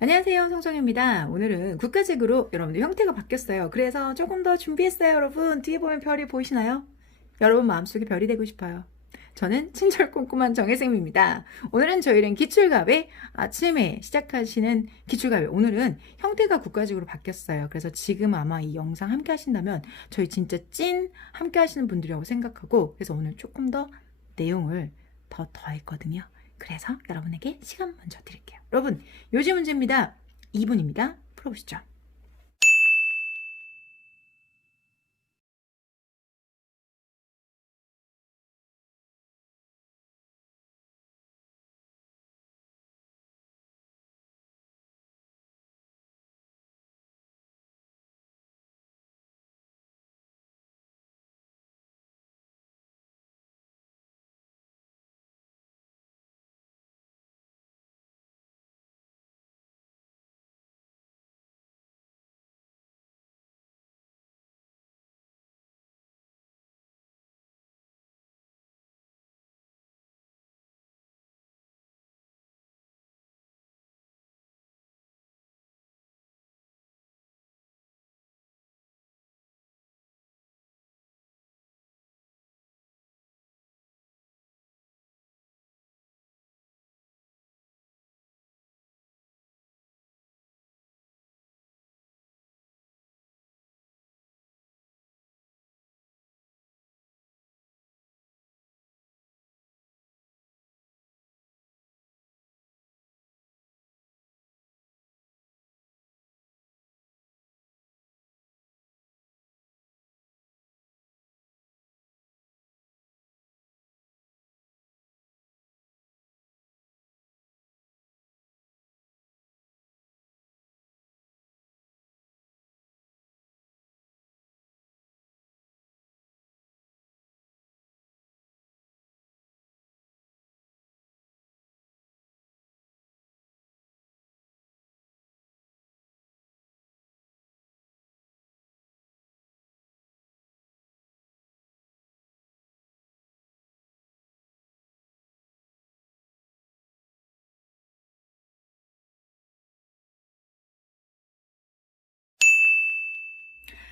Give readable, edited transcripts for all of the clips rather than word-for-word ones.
안녕하세요, 송정입니다. 오늘은 국가직으로 여러분들 형태가 바뀌었어요. 그래서 조금 더 준비했어요, 여러분. 뒤에 보면 별이 보이시나요? 여러분 마음속에 별이 되고 싶어요. 저는 친절 꼼꼼한 정혜쌤입니다. 오늘은 저희는 기출갑에 아침에 시작하시는 기출갑에 오늘은 형태가 국가직으로 바뀌었어요. 그래서 지금 아마 이 영상 함께 하신다면 저희 진짜 찐 함께 하시는 분들이라고 생각하고 그래서 오늘 조금 더 내용을 더 더했거든요. 그래서 여러분에게 시간 먼저 드릴게요. 여러분, 요즘 문제입니다. 2분입니다. 풀어보시죠.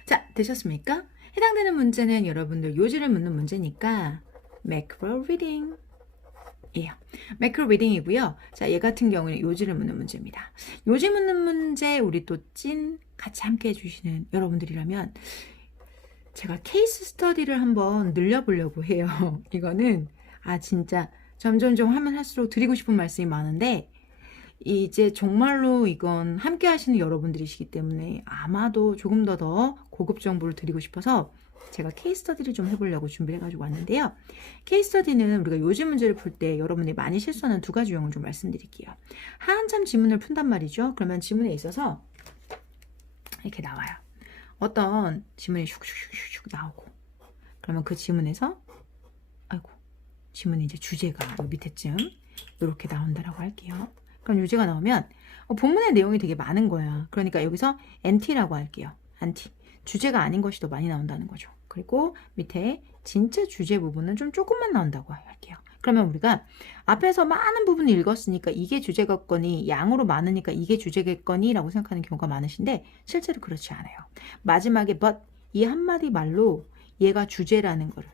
자, 되셨습니까? 해당되는 문제는 여러분들 요지를 묻는 문제니까 macro reading 예요. 매크로 리딩이고요. 자, 얘 같은 경우는 요지를 묻는 문제입니다. 요지 묻는 문제 우리 또 찐 같이 함께 해주시는 여러분들이라면 제가 케이스 스터디를 한번 늘려보려고 해요. 이거는 진짜 점점점 하면 할수록 드리고 싶은 말씀이 많은데 이제 정말로 이건 함께 하시는 여러분들이시기 때문에 아마도 조금 더 고급 정보를 드리고 싶어서 제가 케이스 스터디를 좀 해보려고 준비를 해가지고 왔는데요. 케이스 스터디는 우리가 요즘 문제를 풀 때 여러분들이 많이 실수하는 두 가지 유형을 좀 말씀드릴게요. 한참 지문을 푼단 말이죠. 그러면 지문에 있어서 이렇게 나와요. 어떤 지문이 슉슉슉슉 나오고 그러면 그 지문에서 지문이 이제 주제가 밑에쯤 이렇게 나온다라고 할게요. 그럼 유제가 나오면 본문의 내용이 되게 많은 거야. 그러니까 여기서 NT라고 할게요. 안티. 주제가 아닌 것이 더 많이 나온다는 거죠. 그리고 밑에 진짜 주제 부분은 좀 조금만 나온다고 할게요. 그러면 우리가 앞에서 많은 부분을 읽었으니까 이게 주제겠거니 양으로 많으니까 이게 주제겠거니 라고 생각하는 경우가 많으신데 실제로 그렇지 않아요. 마지막에 but 이 한마디 말로 얘가 주제라는 거를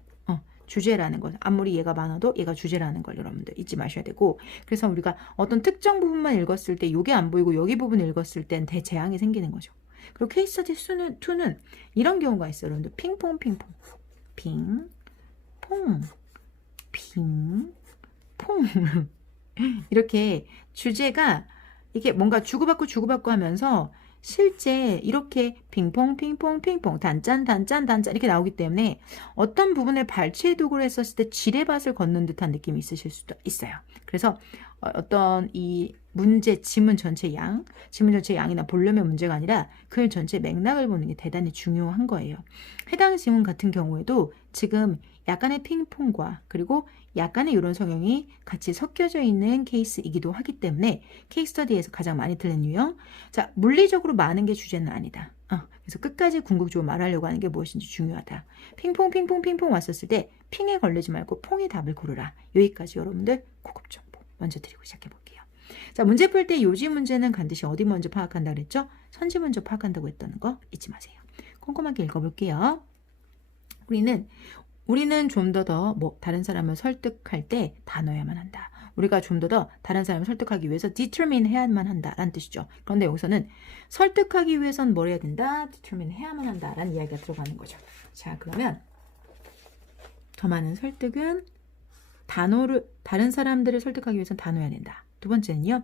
주제라는 것. 아무리 얘가 많아도 얘가 주제라는 걸 여러분들 잊지 마셔야 되고 그래서 우리가 어떤 특정 부분만 읽었을 때 이게 안 보이고 여기 부분 읽었을 땐 대재앙이 생기는 거죠. 그리고 케이스 스터디 2는 이런 경우가 있어요. 여러분들 핑퐁 핑퐁 핑퐁 핑퐁 이렇게 주제가 이게 뭔가 주고받고 하면서 실제 이렇게 핑퐁 핑퐁 핑퐁 단짠 이렇게 나오기 때문에 어떤 부분을 발췌 도구로 했었을 때 지뢰밭을 걷는 듯한 느낌이 있으실 수도 있어요. 그래서 어떤 이 문제 지문 전체 양이나 볼륨의 문제가 아니라 글 전체 맥락을 보는 게 대단히 중요한 거예요. 해당 지문 같은 경우에도 지금 약간의 핑퐁과 그리고 약간의 이런 성향이 같이 섞여져 있는 케이스이기도 하기 때문에 케이스 스터디에서 가장 많이 틀린 유형. 자, 물리적으로 많은 게 주제는 아니다. 그래서 끝까지 궁극적으로 말하려고 하는 게 무엇인지 중요하다. 핑퐁 왔었을 때 핑에 걸리지 말고 퐁의 답을 고르라. 여기까지 여러분들 고급 정보 먼저 드리고 시작해 볼게요. 자, 문제 풀 때 요지 문제는 반드시 어디 먼저 파악한다 그랬죠? 선지 먼저 파악한다고 했다는 거 잊지 마세요. 꼼꼼하게 읽어볼게요. 우리는 좀 더 다른 사람을 설득할 때 단어야만 한다. 우리가 좀 더 다른 사람을 설득하기 위해서 determine 해야만 한다라는 뜻이죠. 그런데 여기서는 설득하기 위해서는 뭘 해야 된다? determine 해야만 한다라는 이야기가 들어가는 거죠. 자, 그러면 더 많은 설득은 다른 사람들을 설득하기 위해서는 단어여야 된다. 두 번째는요.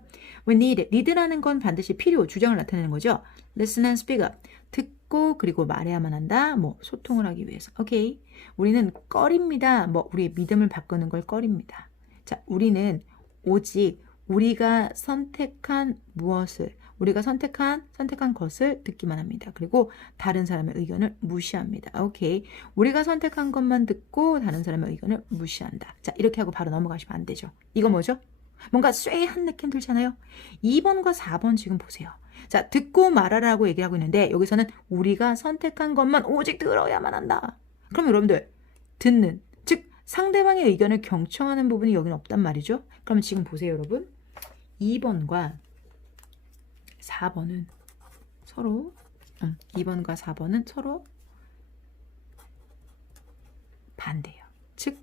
We need라는 건 반드시 필요, 주장을 나타내는 거죠. Listen and speak up. 듣고 그리고 말해야만 한다. 소통을 하기 위해서. 오케이. 우리는 꺼립니다. 우리의 믿음을 바꾸는 걸 꺼립니다. 자, 우리는 오직 우리가 선택한 무엇을, 우리가 선택한 것을 듣기만 합니다. 그리고 다른 사람의 의견을 무시합니다. 오케이. 우리가 선택한 것만 듣고 다른 사람의 의견을 무시한다. 자, 이렇게 하고 바로 넘어가시면 안 되죠. 이거 뭐죠? 뭔가 쇠한 느낌 들잖아요. 2번과 4번 지금 보세요. 자, 듣고 말하라고 얘기를 하고 있는데 여기서는 우리가 선택한 것만 오직 들어야만 한다. 그럼 여러분들 듣는, 즉 상대방의 의견을 경청하는 부분이 여기는 없단 말이죠. 그럼 지금 보세요, 여러분. 2번과 4번은 서로 2번과 4번은 서로 반대예요. 즉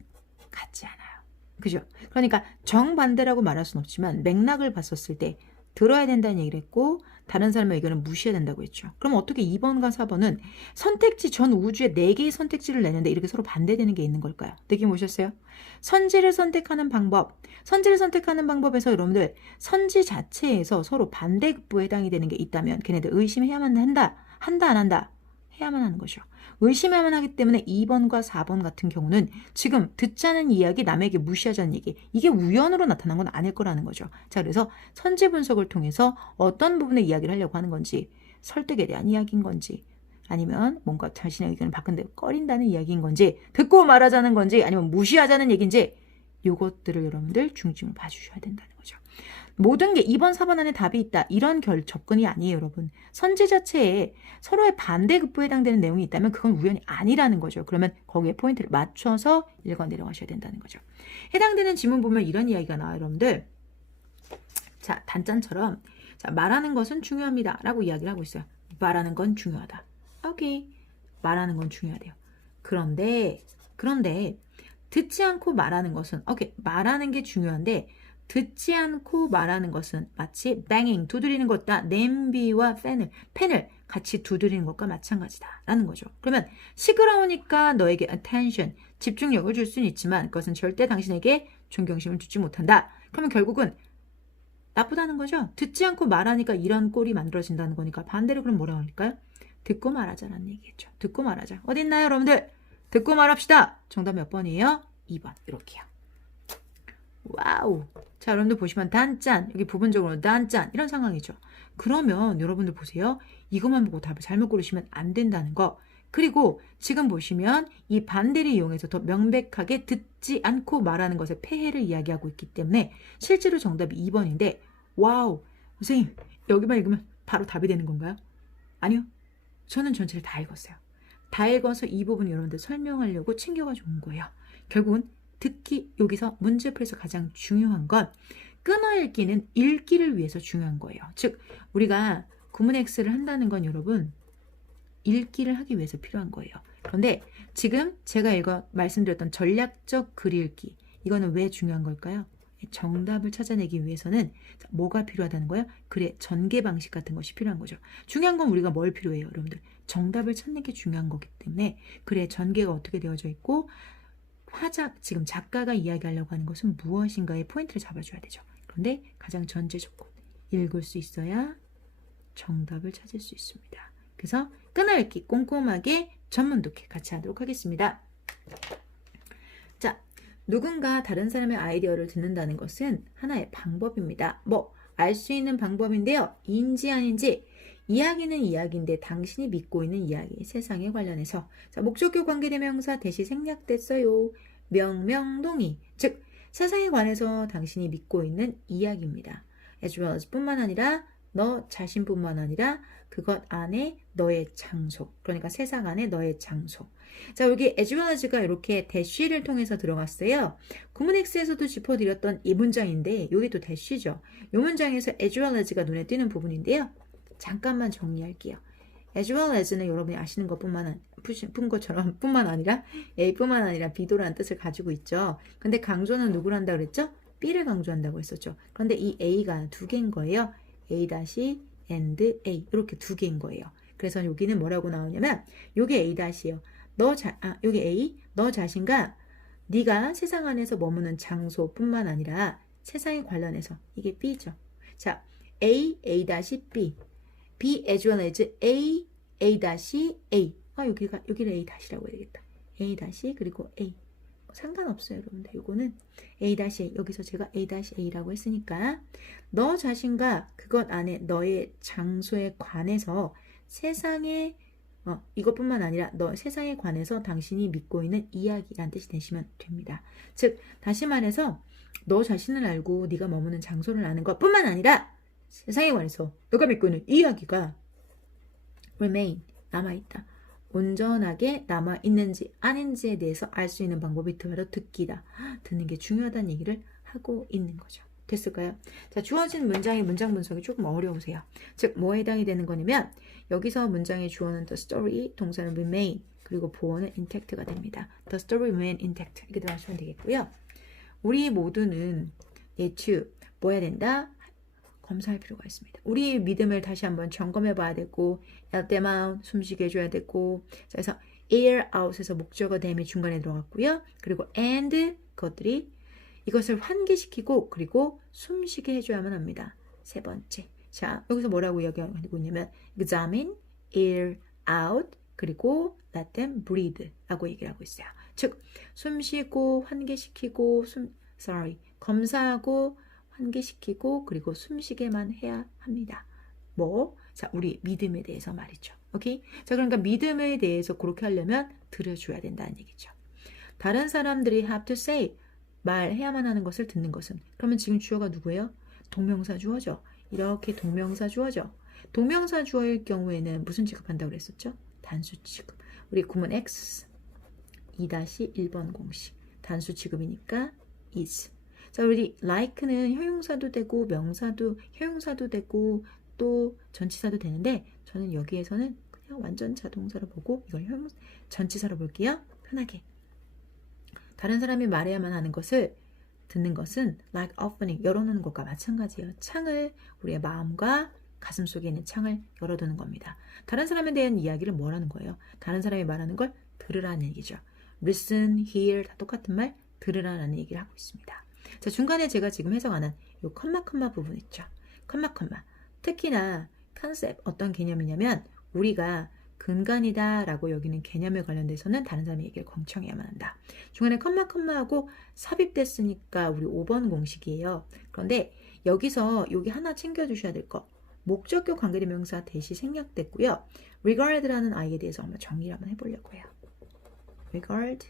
같지 않아요. 그죠? 그러니까 정반대라고 말할 수는 없지만 맥락을 봤었을 때 들어야 된다는 얘기를 했고 다른 사람의 의견을 무시해야 된다고 했죠. 그럼 어떻게 2번과 4번은 선택지 전 우주에 4개의 선택지를 내는데 이렇게 서로 반대되는 게 있는 걸까요? 느낌 오셨어요? 선지를 선택하는 방법에서 여러분들 선지 자체에서 서로 반대급부에 해당이 되는 게 있다면 걔네들 의심해야만 한다 안 한다? 해야만 하는 거죠. 의심해야만 하기 때문에 2번과 4번 같은 경우는 지금 듣지 않은 이야기, 남에게 무시하자는 얘기, 이게 우연으로 나타난 건 아닐 거라는 거죠. 자, 그래서 선지 분석을 통해서 어떤 부분의 이야기를 하려고 하는 건지, 설득에 대한 이야기인 건지, 아니면 뭔가 자신의 의견을 바꾼데 꺼린다는 이야기인 건지, 듣고 말하자는 건지, 아니면 무시하자는 얘기인지, 이것들을 여러분들 중심을 봐주셔야 된다는 거죠. 모든 게 2번, 4번 안에 답이 있다. 이런 접근이 아니에요, 여러분. 선지 자체에 서로의 반대급부에 해당되는 내용이 있다면 그건 우연이 아니라는 거죠. 그러면 거기에 포인트를 맞춰서 읽어 내려가셔야 된다는 거죠. 해당되는 지문 보면 이런 이야기가 나와요, 여러분들. 자, 단짠처럼 자, 말하는 것은 중요합니다. 라고 이야기를 하고 있어요. 말하는 건 중요하다. 오케이. 말하는 건 중요하대요. 그런데 듣지 않고 말하는 것은 오케이. 말하는 게 중요한데 듣지 않고 말하는 것은 마치 banging, 두드리는 것과 냄비와 펜을 같이 두드리는 것과 마찬가지다라는 거죠. 그러면 시끄러우니까 너에게 attention, 집중력을 줄 수는 있지만 그것은 절대 당신에게 존경심을 주지 못한다. 그러면 결국은 나쁘다는 거죠. 듣지 않고 말하니까 이런 꼴이 만들어진다는 거니까 반대로 그럼 뭐라고 할까요? 듣고 말하자라는 얘기겠죠. 듣고 말하자. 어디 있나요, 여러분들? 듣고 말합시다. 정답 몇 번이에요? 2번. 이렇게요. 와우. 자, 여러분들 보시면 단짠, 여기 부분적으로 단짠 이런 상황이죠. 그러면 여러분들 보세요. 이것만 보고 답을 잘못 고르시면 안 된다는 거. 그리고 지금 보시면 이 반대를 이용해서 더 명백하게 듣지 않고 말하는 것의 폐해를 이야기하고 있기 때문에 실제로 정답이 2번인데 와우. 선생님 여기만 읽으면 바로 답이 되는 건가요? 아니요. 저는 전체를 다 읽었어요. 다 읽어서 이 부분 여러분들 설명하려고 챙겨가지고 온 거예요. 결국은 특히 여기서 문제풀이에서 가장 중요한 건 끊어읽기는 읽기를 위해서 중요한 거예요. 즉 우리가 구문 X를 한다는 건 여러분 읽기를 하기 위해서 필요한 거예요. 그런데 지금 제가 말씀드렸던 전략적 글 읽기 이거는 왜 중요한 걸까요? 정답을 찾아내기 위해서는 뭐가 필요하다는 거예요? 글의 전개 방식 같은 것이 필요한 거죠. 중요한 건 우리가 뭘 필요해요, 여러분들? 정답을 찾는 게 중요한 거기 때문에 글의 전개가 어떻게 되어져 있고 지금 작가가 이야기하려고 하는 것은 무엇인가의 포인트를 잡아줘야 되죠. 그런데 가장 전제 조건, 읽을 수 있어야 정답을 찾을 수 있습니다. 그래서 끊어읽기 꼼꼼하게 전문 독해 같이 하도록 하겠습니다. 자, 누군가 다른 사람의 아이디어를 듣는다는 것은 하나의 방법입니다. 알 수 있는 방법인데요. 인지 아닌지 이야기는 이야기인데 당신이 믿고 있는 이야기, 세상에 관련해서 자, 목적격 관계대명사 대시 생략됐어요. 명명동의, 즉 세상에 관해서 당신이 믿고 있는 이야기입니다. as well as 뿐만 아니라 너 자신뿐만 아니라 그것 안에 너의 장소. 그러니까 세상 안에 너의 장소. 자, 여기 as well as가 이렇게 대쉬를 통해서 들어갔어요. 구문 X에서도 짚어드렸던 이 문장인데 여기도 대쉬죠. 이 문장에서 as well as가 눈에 띄는 부분인데요. 잠깐만 정리할게요. as well as는 여러분이 아시는 것뿐만 아니라 A뿐만 아니라 B도라는 뜻을 가지고 있죠. 근데 강조는 누구를 한다고 그랬죠? B를 강조한다고 했었죠. 그런데 이 A가 두 개인 거예요. A- and A 이렇게 두 개인 거예요. 그래서 여기는 뭐라고 나오냐면 요게 A-이요. 요게 A, 너 자신과 네가 세상 안에서 머무는 장소뿐만 아니라 세상에 관련해서 이게 B죠. 자, A, A-B, B as well as A, A-A. 여기를 A-라고 해야 되겠다. A- 그리고 A. 상관없어요, 여러분들. 요거는 A-A. 여기서 제가 A-A라고 했으니까 너 자신과 그것 안에 너의 장소에 관해서 세상에 이것뿐만 아니라 너 세상에 관해서 당신이 믿고 있는 이야기란 뜻이 되시면 됩니다. 즉 다시 말해서 너 자신을 알고 네가 머무는 장소를 아는 것뿐만 아니라 세상에 관해서 너가 믿고 있는 이야기가 remain 남아있다. 온전하게 남아있는지 아닌지에 대해서 알 수 있는 방법이 바로 듣기다. 듣는 게 중요하다는 얘기를 하고 있는 거죠. 됐을까요? 자, 주어진 문장의 문장 분석이 조금 어려우세요. 즉, 뭐에 해당이 되는 거냐면 여기서 문장의 주어는 the story, 동사는 remain, 그리고 보어는 intact가 됩니다. The story remain intact 이렇게 들어가시면 되겠고요. 우리 모두는 예추 뭐 해야 된다? 검사할 필요가 있습니다. 우리 믿음을 다시 한번 점검해 봐야 되고 때만 숨쉬게 해줘야 되고 그래서 air out에서 목적어 대미 중간에 들어갔고요. 그리고 and 그것들이 이것을 환기시키고 그리고 숨쉬게 해줘야만 합니다. 세 번째. 자, 여기서 뭐라고 이야기하고 있냐면 examine, air out, 그리고 let them breathe 라고 얘기를 하고 있어요. 즉, 숨쉬고 환기시키고 검사하고 환기시키고 그리고 숨쉬게만 해야 합니다. 자, 우리 믿음에 대해서 말이죠. 오케이? 자, 그러니까 믿음에 대해서 그렇게 하려면 들어줘야 된다는 얘기죠. 다른 사람들이 have to say 말해야만 하는 것을 듣는 것은 그러면 지금 주어가 누구예요? 동명사 주어죠. 이렇게 동명사 주어죠. 동명사 주어일 경우에는 무슨 취급한다고 그랬었죠? 단수 취급. 우리 구문 X 2-1번 공식. 단수 취급이니까 is. 자, 우리 like는 형용사도 되고 명사도 형용사도 되고 또 전치사도 되는데 저는 여기에서는 그냥 완전 자동사로 보고 이걸 전치사로 볼게요. 편하게. 다른 사람이 말해야만 하는 것을 듣는 것은 like opening 열어놓는 것과 마찬가지예요. 창을 우리의 마음과 가슴 속에 있는 창을 열어두는 겁니다. 다른 사람에 대한 이야기를 뭐라는 거예요? 다른 사람이 말하는 걸 들으라는 얘기죠. listen, hear 다 똑같은 말 들으라는 얘기를 하고 있습니다. 자, 중간에 제가 지금 해석 안 한 이 컴마 부분 있죠. 컴마 특히나 컨셉 어떤 개념이냐면 우리가 근간이다 라고 여기는 개념에 관련돼서는 다른 사람의 얘기를 경청해야만 한다. 중간에 컴마하고 삽입됐으니까 우리 5번 공식이에요. 그런데 여기서 여기 하나 챙겨주셔야 될 거. 목적격 관계대명사 대시 생략됐고요. regard라는 아이에 대해서 한번 정리를 한번 해보려고 해요. regard.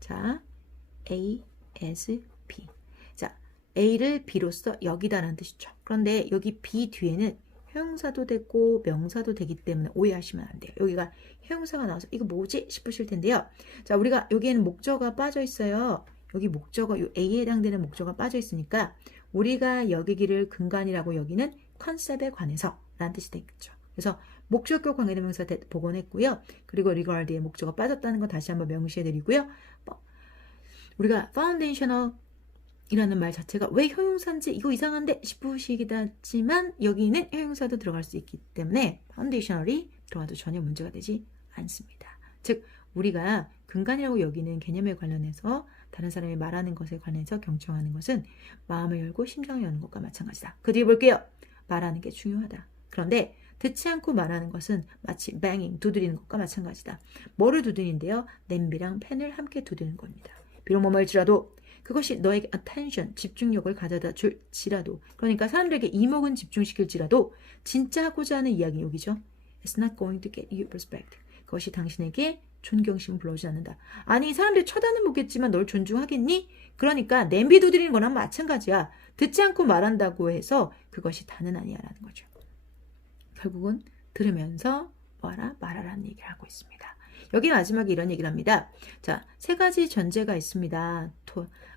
자, A, S, B. 자, A를 B로서 여기다라는 뜻이죠. 그런데 여기 B 뒤에는 형용사도 되고 명사도 되기 때문에 오해하시면 안 돼요. 여기가 형용사가 나와서 이거 뭐지 싶으실 텐데요. 자, 우리가 여기에는 목적어가 빠져 있어요. 여기 목적어, 요 A에 해당되는 목적어가 빠져 있으니까 우리가 여기기를 근간이라고 여기는 컨셉에 관해서 라는 뜻이 되겠죠. 그래서 목적격 관계대명사 복원했고요. 그리고 regard의 목적어가 빠졌다는 거 다시 한번 명시해 드리고요. 우리가 foundational 이라는 말 자체가 왜 형용사인지 이거 이상한데 싶으시겠지만 여기는 형용사도 들어갈 수 있기 때문에 foundational이 들어가도 전혀 문제가 되지 않습니다. 즉 우리가 근간이라고 여기는 개념에 관련해서 다른 사람이 말하는 것에 관해서 경청하는 것은 마음을 열고 심장을 여는 것과 마찬가지다. 그 뒤에 볼게요. 말하는 게 중요하다. 그런데 듣지 않고 말하는 것은 마치 banging, 두드리는 것과 마찬가지다. 뭐를 두드리는데요? 냄비랑 팬을 함께 두드리는 겁니다. 비록 뭐말지라도 그것이 너에게 attention, 집중력을 가져다 줄지라도 그러니까 사람들에게 이목은 집중시킬지라도 진짜 하고자 하는 이야기는 여기죠. It's not going to get you respect. 그것이 당신에게 존경심은 불러오지 않는다. 아니 사람들이 쳐다는 보겠지만 널 존중하겠니? 그러니까 냄비 두드리는 거랑 마찬가지야. 듣지 않고 말한다고 해서 그것이 다는 아니야 라는 거죠. 결국은 들으면서 뭐하라? 말하라는 얘기를 하고 있습니다. 여기 마지막에 이런 얘기를 합니다. 자, 세 가지 전제가 있습니다.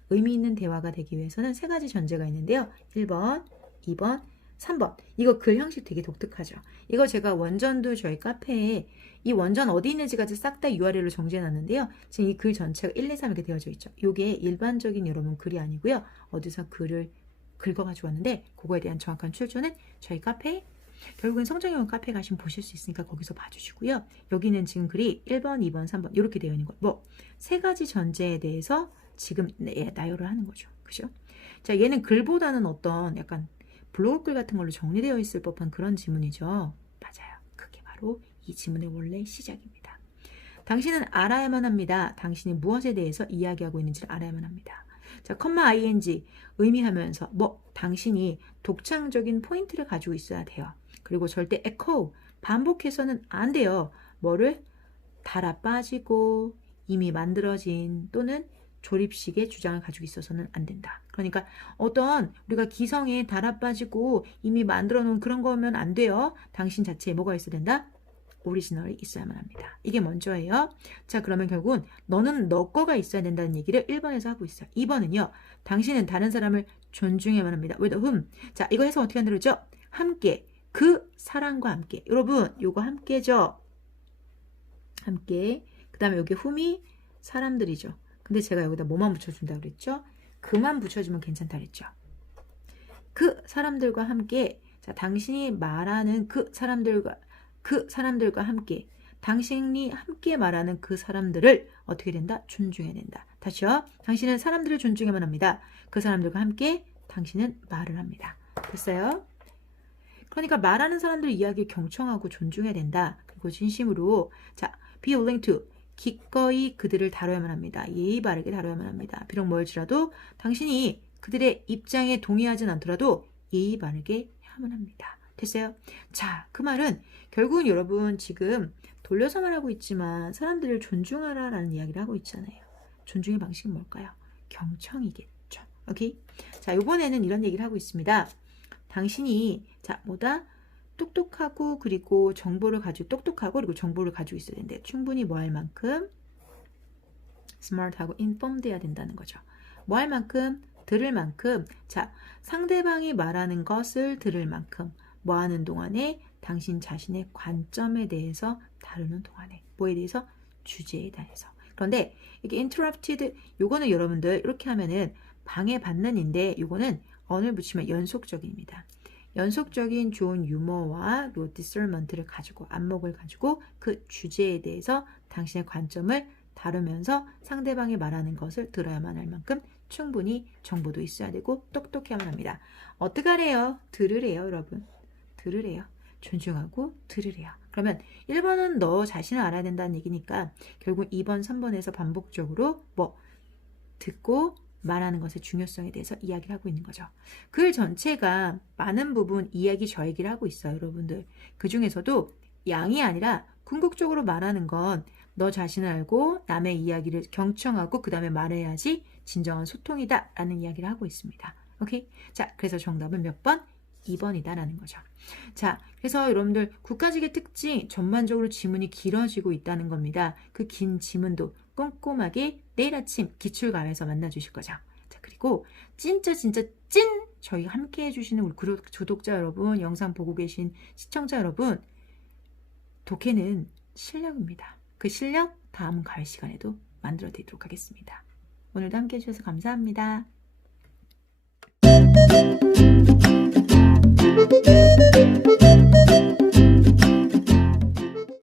의미 있는 대화가 되기 위해서는 세 가지 전제가 있는데요. 1번, 2번, 3번. 이거 글 형식 되게 독특하죠. 이거 제가 원전도 저희 카페에 이 원전 어디 있는지까지 싹 다 URL로 정지해 놨는데요. 지금 이 글 전체가 1, 2, 3 이렇게 되어져 있죠. 이게 일반적인 여러분 글이 아니고요. 어디서 글을 긁어가지고 왔는데 그거에 대한 정확한 출처는 저희 카페에 결국엔 성정여운 카페 가시면 보실 수 있으니까 거기서 봐주시고요. 여기는 지금 글이 1번, 2번, 3번 이렇게 되어 있는 거. 뭐 세 가지 전제에 대해서 지금 나열을 하는 거죠. 그죠? 자, 얘는 글보다는 어떤 약간 블로그 글 같은 걸로 정리되어 있을 법한 그런 지문이죠. 맞아요. 그게 바로 이 지문의 원래 시작입니다. 당신은 알아야만 합니다. 당신이 무엇에 대해서 이야기하고 있는지를 알아야만 합니다. 자, 컴마 ing 의미하면서 뭐 당신이 독창적인 포인트를 가지고 있어야 돼요. 그리고 절대 echo 반복해서는 안 돼요. 뭐를 달아 빠지고 이미 만들어진 또는 조립식의 주장을 가지고 있어서는 안 된다. 그러니까 어떤 우리가 기성에 달아 빠지고 이미 만들어 놓은 그런 거면 안 돼요. 당신 자체에 뭐가 있어야 된다? 오리지널이 있어야만 합니다. 이게 먼저예요. 자, 그러면 결국은 너는 너 거가 있어야 된다는 얘기를 1번에서 하고 있어요. 2번은요. 당신은 다른 사람을 존중해야만 합니다. with whom? 자, 이거 해서 어떻게 한다고 함께. 그 사람과 함께. 여러분, 요거 함께죠. 함께. 그 다음에 여기 whom이 사람들이죠. 근데 제가 여기다 뭐만 붙여준다고 그랬죠? 그만 붙여주면 괜찮다 그랬죠. 그 사람들과 함께. 자, 당신이 말하는 그 사람들과 함께 당신이 함께 말하는 그 사람들을 어떻게 된다? 존중해야 된다. 다시요. 당신은 사람들을 존중해야만 합니다. 그 사람들과 함께 당신은 말을 합니다. 됐어요? 그러니까 말하는 사람들 이야기를 경청하고 존중해야 된다. 그리고 진심으로 자, be willing to 기꺼이 그들을 다뤄야만 합니다. 예의 바르게 다뤄야만 합니다. 비록 멀지라도 당신이 그들의 입장에 동의하진 않더라도 예의 바르게 해야만 합니다. 됐어요? 자, 그 말은 결국은 여러분 지금 돌려서 말하고 있지만 사람들을 존중하라 라는 이야기를 하고 있잖아요. 존중의 방식은 뭘까요? 경청이겠죠. 오케이? 자, 이번에는 이런 얘기를 하고 있습니다. 당신이 자, 뭐다? 똑똑하고 그리고 정보를 가지고 똑똑하고 그리고 정보를 가지고 있어야 된대. 충분히 뭐 할 만큼 smart하고 informed 해야 된다는 거죠. 뭐 할 만큼 들을 만큼 자, 상대방이 말하는 것을 들을 만큼 뭐 하는 동안에 당신 자신의 관점에 대해서 다루는 동안에 뭐에 대해서? 주제에 대해서. 그런데 이게 interrupted 요거는 여러분들 이렇게 하면은 방해받는 인데 요거는 on을 붙이면 연속적입니다. 연속적인 좋은 유머와 요 discernment를 가지고 안목을 가지고 그 주제에 대해서 당신의 관점을 다루면서 상대방이 말하는 것을 들어야만 할 만큼 충분히 정보도 있어야 되고 똑똑해야만 합니다. 어떡하래요? 들으래요, 여러분. 들으래요. 존중하고 들으래요. 그러면 1번은 너 자신을 알아야 된다는 얘기니까 결국 2번, 3번에서 반복적으로 뭐 듣고 말하는 것의 중요성에 대해서 이야기를 하고 있는 거죠. 글 전체가 많은 부분 이야기 저 얘기를 하고 있어요, 여러분들. 그 중에서도 양이 아니라 궁극적으로 말하는 건 너 자신을 알고 남의 이야기를 경청하고 그 다음에 말해야지 진정한 소통이다 라는 이야기를 하고 있습니다. 오케이? 자, 그래서 정답은 몇 번? 2번이다라는 거죠. 자, 그래서 여러분들 국가직의 특징 전반적으로 지문이 길어지고 있다는 겁니다. 그 긴 지문도 꼼꼼하게 내일 아침 기출감에서 만나주실 거죠. 자, 그리고 진짜 찐 저희 함께 해주시는 우리 구독자 여러분, 영상 보고 계신 시청자 여러분, 독해는 실력입니다. 그 실력 다음 가을 시간에도 만들어 드리도록 하겠습니다. 오늘도 함께 해주셔서 감사합니다.